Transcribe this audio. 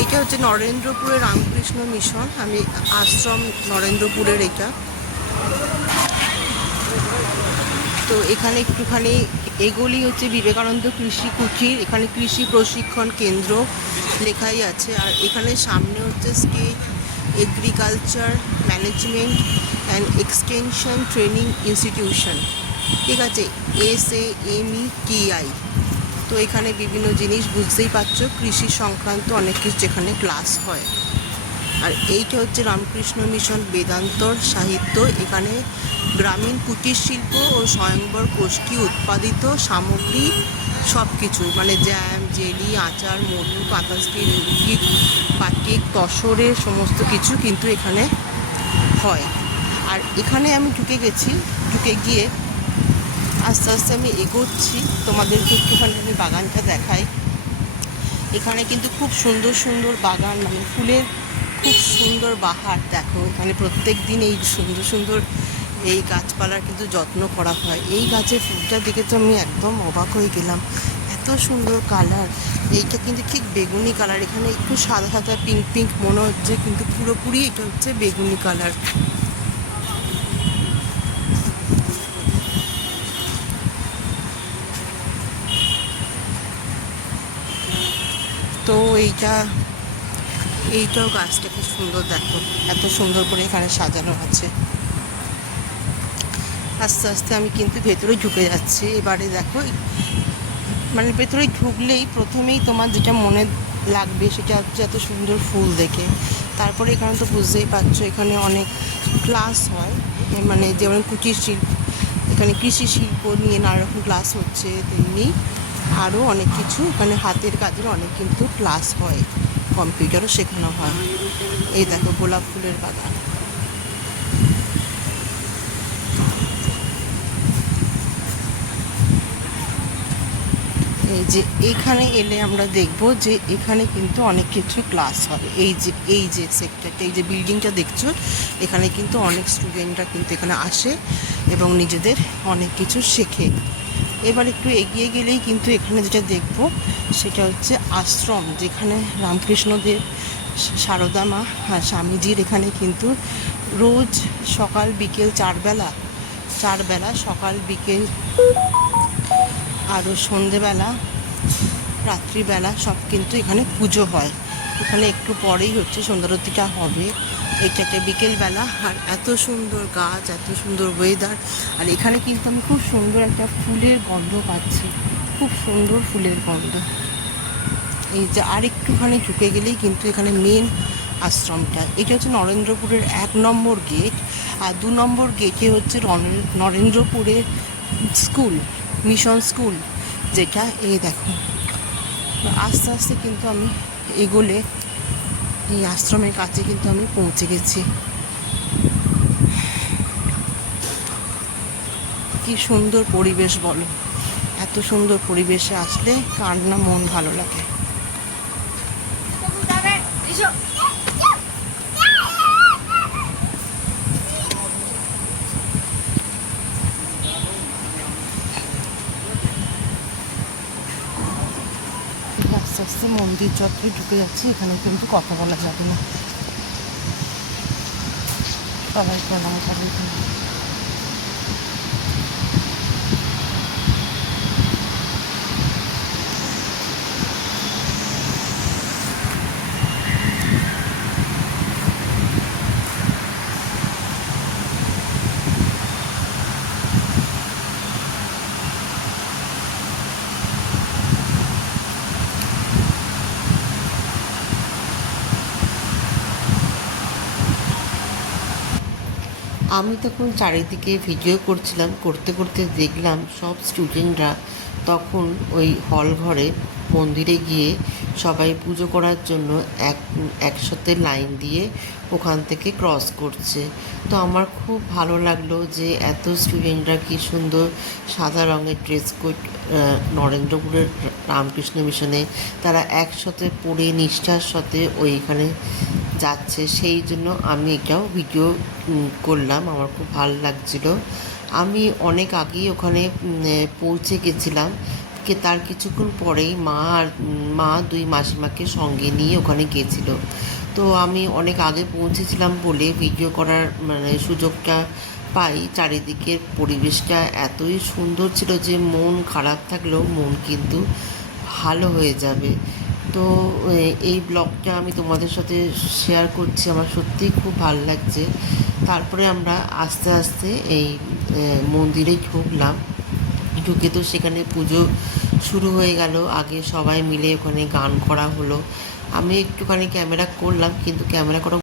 এটা হচ্ছে নরেন্দ্রপুরের রামকৃষ্ণ মিশন। আমি আশ্রম নরেন্দ্রপুরের এটা। তো এখানে একটুখানি এগুলি হচ্ছে বিবেকানন্দ কৃষি কুঠির। এখানে কৃষি প্রশিক্ষণ কেন্দ্র লেখাই আছে। আর এখানে সামনে হচ্ছে state agriculture management and extension training institution, ঠিক আছে, SAMETI। তো এখানে বিভিন্ন জিনিস বুঝতেই পারছো, কৃষি সংক্রান্ত অনেক কিছু যেখানে ক্লাস হয়। আর এইটা হচ্ছে রামকৃষ্ণ মিশন বেদান্তর সাহিত্য। এখানে গ্রামীণ কুটির শিল্প ও স্বয়ংবর গোষ্ঠী উৎপাদিত সামগ্রী সব কিছু, মানে জ্যাম, জেলি, আচার, মধু, পাতাশ্রী, লিকুইড, বাটিক, তসরের সমস্ত কিছু কিন্তু এখানে হয়। আর এখানে আমি ঢুকে গেছি, ঢুকে গিয়ে আস্তে আস্তে আমি এগোচ্ছি, তোমাদেরকে একটুখানি আমি বাগানটা দেখাই। এখানে কিন্তু খুব সুন্দর সুন্দর বাগান, মানে ফুলের খুব সুন্দর বাহার। দেখো এখানে প্রত্যেক দিন এই সুন্দর সুন্দর এই গাছপালার কিন্তু যত্ন করা হয়। এই গাছের ফুলটা দেখে তো আমি একদম অবাক হয়ে গেলাম, এত সুন্দর কালার। এইটা কিন্তু ঠিক বেগুনি কালার, এখানে একটু সাদা সাদা পিঙ্ক পিঙ্ক মনে হচ্ছে, কিন্তু পুরোপুরি এটা হচ্ছে বেগুনি কালার। তো এইটাও গাছটা খুব সুন্দর, দেখো এত সুন্দর করে এখানে সাজানো আছে। আস্তে আস্তে আমি কিন্তু ভেতরে ঢুকে যাচ্ছি। এবারে দেখো, মানে ভেতরে ঢুকলেই প্রথমেই তোমার যেটা মনে লাগবে সেটা হচ্ছে এত সুন্দর ফুল দেখে। তারপরে এখানে তো বুঝতেই পারছো এখানে অনেক ক্লাস হয়, মানে যেমন কুটির শিল্প, এখানে কৃষি শিল্প নিয়ে নানা রকম ক্লাস হচ্ছে, তেমনি আরও অনেক কিছু এখানে হাতের কাজের অনেক কিন্তু ক্লাস হয়, কম্পিউটারও শেখানো হয়। এই দেখো গোলাপ ফুলের বাগান। এই যে এখানে এলে আমরা দেখব যে এখানে কিন্তু অনেক কিছু ক্লাস হবে। এই যে সেক্টরটা, এই যে বিল্ডিংটা দেখছো, এখানে কিন্তু অনেক স্টুডেন্টরা কিন্তু এখানে আসে এবং নিজেদের অনেক কিছু শেখে। এবার একটু এগিয়ে গেলেই কিন্তু এখানে যেটা দেখব সেটা হচ্ছে আশ্রম, যেখানে রামকৃষ্ণদেব, সারদা মা আর স্বামীজির এখানে কিন্তু রোজ সকাল বিকেল চার বেলা সকাল বিকেল আরও সন্ধেবেলা রাত্রিবেলা সব কিন্তু এখানে পুজো হয়। এখানে একটু পরেই হচ্ছে সন্ধ্যারতিটা হবে, এটা একটা বিকেলবেলা। আর এত সুন্দর গাছ, এত সুন্দর ওয়েদার। আর এখানে কিন্তু আমি খুব সুন্দর একটা ফুলের গন্ধ পাচ্ছি, খুব সুন্দর ফুলের গন্ধ। এই যে আর একটুখানি ঢুকে গেলেই কিন্তু এখানে মেন আশ্রমটা। এটা হচ্ছে নরেন্দ্রপুরের 1 নম্বর গেট। আর 2 নম্বর গেটে হচ্ছে নরেন্দ্রপুরের স্কুল, মিশন স্কুল যেটা। এই দেখো আস্তে আস্তে কিন্তু আমি এগোলে এই আশ্রমের কাছে কিন্তু আমি পৌঁছে গেছি। কি সুন্দর পরিবেশ বলো, এত সুন্দর পরিবেশে আসলে কার না মন ভালো লাগে। আস্তে আস্তে মন্দির চত্বরে ঢুকে যাচ্ছি, এখানে কিন্তু কথা বলা যাবে না, সবাই প্রণাম করে। আমি তখন চারিদিকে ভিডিও করছিলাম, করতে করতে দেখলাম সব স্টুডেন্টরা তখন ওই হল ঘরে মন্দিরে গিয়ে সবাই পুজো করার জন্য একসাথে লাইন দিয়ে ওখান থেকে ক্রস করছে। তো আমার খুব ভালো লাগলো যে এত স্টুডেন্টরা কি সুন্দর সাদা রঙের ড্রেস কোড, নরেন্দ্রপুরের রামকৃষ্ণ মিশনে তারা একসাথে পড়ে নিষ্ঠার সাথে ওইখানে যাচ্ছে। সেই জন্য আমি এটাও ভিডিও করলাম, আমার খুব ভালো লাগছিল। আমি অনেক আগেই ওখানে পৌঁছে গেছিলাম, তার কিছুক্ষণ পরেই মা দুই মাসিমাকে সঙ্গে নিয়ে ওখানে গেছিল। তো আমি অনেক আগে পৌঁছেছিলাম বলে ভিডিও করার সুযোগটা পাই। চারিদিকের পরিবেশটা এতই সুন্দর ছিল যে মন খারাপ থাকলেও মন কিন্তু ভালো হয়ে যাবে। তো এই ব্লগটা আমি তোমাদের সাথে শেয়ার করছি, আমার সত্যিই খুব ভালো লাগছে। তারপরে আমরা আস্তে আস্তে এই মন্দিরে ঢুকলাম। ঢুকে তো সেখানে পুজো শুরু হয়ে গেল। আগে সবাই মিলে ওখানে গান করা হলো। আমি একটুখানি ক্যামেরা করলাম, কিন্তু ক্যামেরা করা